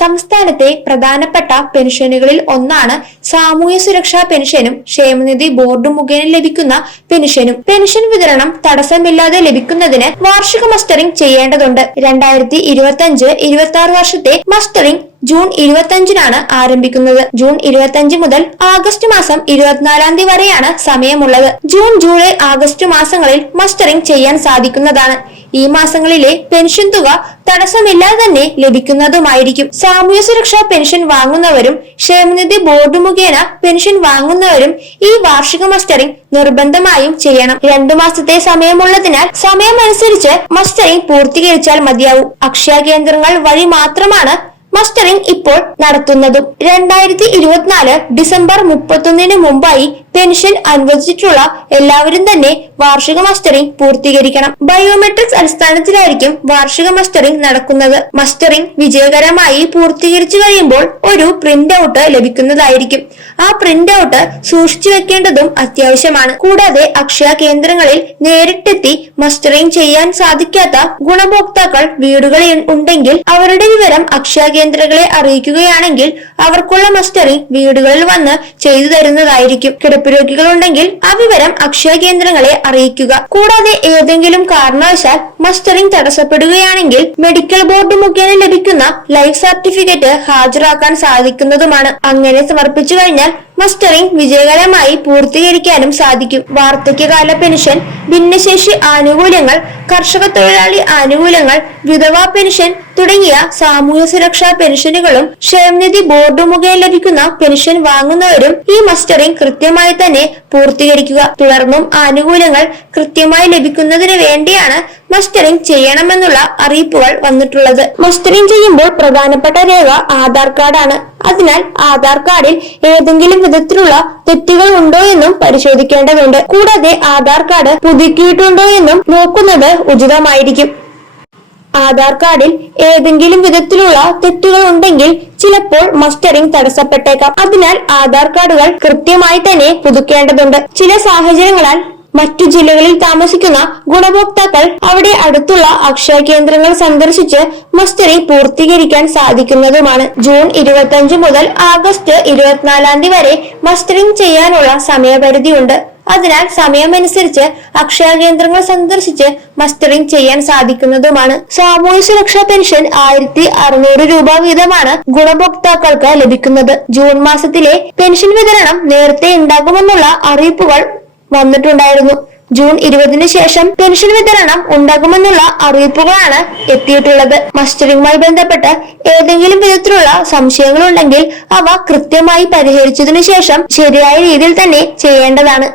സംസ്ഥാനത്തെ പ്രധാനപ്പെട്ട പെൻഷനുകളിൽ ഒന്നാണ് സാമൂഹ്യ സുരക്ഷാ പെൻഷനും ക്ഷേമനിധി ബോർഡ് മുഖേന ലഭിക്കുന്ന പെൻഷനും. പെൻഷൻ വിതരണം തടസ്സമില്ലാതെ ലഭിക്കുന്നതിന് വാർഷിക മസ്റ്ററിംഗ് ചെയ്യേണ്ടതുണ്ട്. 2025-26 വർഷത്തെ മസ്റ്ററിംഗ് ജൂൺ 25-നാണ് ആരംഭിക്കുന്നത്. ജൂൺ 25 മുതൽ ആഗസ്റ്റ് മാസം 24 വരെയാണ് സമയമുള്ളത്. ജൂൺ, ജൂലൈ, ആഗസ്റ്റ് മാസങ്ങളിൽ മസ്റ്ററിംഗ് ചെയ്യാൻ സാധിക്കുന്നതാണ്. ഈ മാസങ്ങളിലെ പെൻഷൻ തുക തടസ്സമില്ലാതെ തന്നെ ലഭിക്കുന്നതുമായിരിക്കും. സാമൂഹ്യ സുരക്ഷാ പെൻഷൻ വാങ്ങുന്നവരും ക്ഷേമനിധി ബോർഡ് മുഖേന പെൻഷൻ വാങ്ങുന്നവരും ഈ വാർഷിക മസ്റ്ററിംഗ് നിർബന്ധമായും ചെയ്യണം. 2 മാസത്തെ സമയമുള്ളതിനാൽ സമയമനുസരിച്ച് മസ്റ്ററിംഗ് പൂർത്തീകരിച്ചാൽ മതിയാവും. അക്ഷയ കേന്ദ്രങ്ങൾ വഴി മാത്രമാണ് മസ്റ്ററിംഗ് ഇപ്പോൾ നടത്തുന്നതും. 2024 ഡിസംബർ 31-ന് മുമ്പായി പെൻഷൻ അനുവദിച്ചിട്ടുള്ള എല്ലാവരും തന്നെ വാർഷിക മസ്റ്ററിംഗ് പൂർത്തീകരിക്കണം. ബയോമെട്രിക്സ് അടിസ്ഥാനത്തിലായിരിക്കും വാർഷിക മസ്റ്ററിംഗ് നടക്കുന്നത്. മസ്റ്ററിംഗ് വിജയകരമായി പൂർത്തീകരിച്ചു കഴിയുമ്പോൾ ഒരു പ്രിന്റ് ഔട്ട് ലഭിക്കുന്നതായിരിക്കും. ആ പ്രിന്റ് ഔട്ട് സൂക്ഷിച്ചു വെക്കേണ്ടതും അത്യാവശ്യമാണ്. കൂടാതെ അക്ഷയ കേന്ദ്രങ്ങളിൽ നേരിട്ടെത്തി മസ്റ്ററിംഗ് ചെയ്യാൻ സാധിക്കാത്ത ഗുണഭോക്താക്കൾ വീടുകളിൽ ഉണ്ടെങ്കിൽ അവരുടെ വിവരം അക്ഷയ കേന്ദ്രങ്ങളെ അറിയിക്കുകയാണെങ്കിൽ അവർക്കുള്ള മസ്റ്ററിംഗ് വീടുകളിൽ വന്ന് ചെയ്തു തരുന്നതായിരിക്കും. കിടപ്പ് രോഗികൾ ഉണ്ടെങ്കിൽ ആ വിവരം അക്ഷയ കേന്ദ്രങ്ങളെ അറിയിക്കുക. കൂടാതെ ഏതെങ്കിലും കാരണവശാൽ മസ്റ്ററിംഗ് തടസ്സപ്പെടുകയാണെങ്കിൽ മെഡിക്കൽ ബോർഡ് മുഖേന ലഭിക്കുന്ന ലൈഫ് സർട്ടിഫിക്കറ്റ് ഹാജരാക്കാൻ സാധിക്കുന്നതുമാണ്. അങ്ങനെ സമർപ്പിച്ചു കഴിഞ്ഞാൽ മസ്റ്ററിംഗ് വിജയകരമായി പൂർത്തീകരിക്കാനും സാധിക്കും. വാർദ്ധക്യകാല പെൻഷൻ, ഭിന്നശേഷി ആനുകൂല്യങ്ങൾ, കർഷക തൊഴിലാളി ആനുകൂല്യങ്ങൾ, വിധവാ പെൻഷൻ തുടങ്ങിയ സാമൂഹ്യ സുരക്ഷാ പെൻഷനുകളും ക്ഷേമനിധി ബോർഡ് മുഖേന ലഭിക്കുന്ന പെൻഷൻ വാങ്ങുന്നവരും ഈ മസ്റ്ററിംഗ് കൃത്യമായി തന്നെ പൂർത്തീകരിക്കുക. തുടർന്നും ആനുകൂല്യങ്ങൾ കൃത്യമായി ലഭിക്കുന്നതിന് വേണ്ടിയാണ് മസ്റ്ററിംഗ് ചെയ്യണമെന്നുള്ള അറിയിപ്പുകൾ വന്നിട്ടുള്ളത്. മസ്റ്ററിംഗ് ചെയ്യുമ്പോൾ പ്രധാനപ്പെട്ട രേഖ ആധാർ കാർഡാണ്. അതിനാൽ ആധാർ കാർഡിൽ ഏതെങ്കിലും വിധത്തിലുള്ള തെറ്റുകൾ ഉണ്ടോ എന്നും പരിശോധിക്കേണ്ടതുണ്ട്. കൂടാതെ ആധാർ കാർഡ് പുതുക്കിയിട്ടുണ്ടോ എന്നും നോക്കുന്നത് ഉചിതമായിരിക്കും. ആധാർ കാർഡിൽ ഏതെങ്കിലും വിധത്തിലുള്ള തെറ്റുകൾ ഉണ്ടെങ്കിൽ ചിലപ്പോൾ മസ്റ്ററിംഗ് തടസ്സപ്പെട്ടേക്കാം. അതിനാൽ ആധാർ കാർഡുകൾ കൃത്യമായി തന്നെ പുതുക്കേണ്ടതുണ്ട്. ചില സാഹചര്യങ്ങളാൽ മറ്റു ജില്ലകളിൽ താമസിക്കുന്ന ഗുണഭോക്താക്കൾ അവിടെ അടുത്തുള്ള അക്ഷയ കേന്ദ്രങ്ങൾ സന്ദർശിച്ച് മസ്റ്ററിംഗ് പൂർത്തീകരിക്കാൻ സാധിക്കുന്നതുമാണ്. ജൂൺ 25 മുതൽ ആഗസ്റ്റ് 24 വരെ മസ്റ്ററിംഗ് ചെയ്യാനുള്ള സമയപരിധിയുണ്ട്. അതിനാൽ സമയമനുസരിച്ച് അക്ഷയ കേന്ദ്രങ്ങൾ സന്ദർശിച്ച് മസ്റ്ററിംഗ് ചെയ്യാൻ സാധിക്കുന്നതുമാണ്. സാമൂഹ്യ സുരക്ഷാ പെൻഷൻ 1600 രൂപ വീതമാണ് ഗുണഭോക്താക്കൾക്ക് ലഭിക്കുന്നത്. ജൂൺ മാസത്തിലെ പെൻഷൻ വിതരണം നേരത്തെ ഉണ്ടാകുമെന്നുള്ള അറിയിപ്പുകൾ വന്നിട്ടുണ്ടായിരുന്നു. ജൂൺ 20-ന് ശേഷം പെൻഷൻ വിതരണം ഉണ്ടാകുമെന്നുള്ള അറിയിപ്പുകളാണ് എത്തിയിട്ടുള്ളത്. മസ്റ്ററിംഗുമായി ബന്ധപ്പെട്ട് ഏതെങ്കിലും വിധത്തിലുള്ള സംശയങ്ങളുണ്ടെങ്കിൽ അവ കൃത്യമായി പരിഹരിച്ചതിനു ശേഷം ശരിയായ രീതിയിൽ തന്നെ ചെയ്യേണ്ടതാണ്.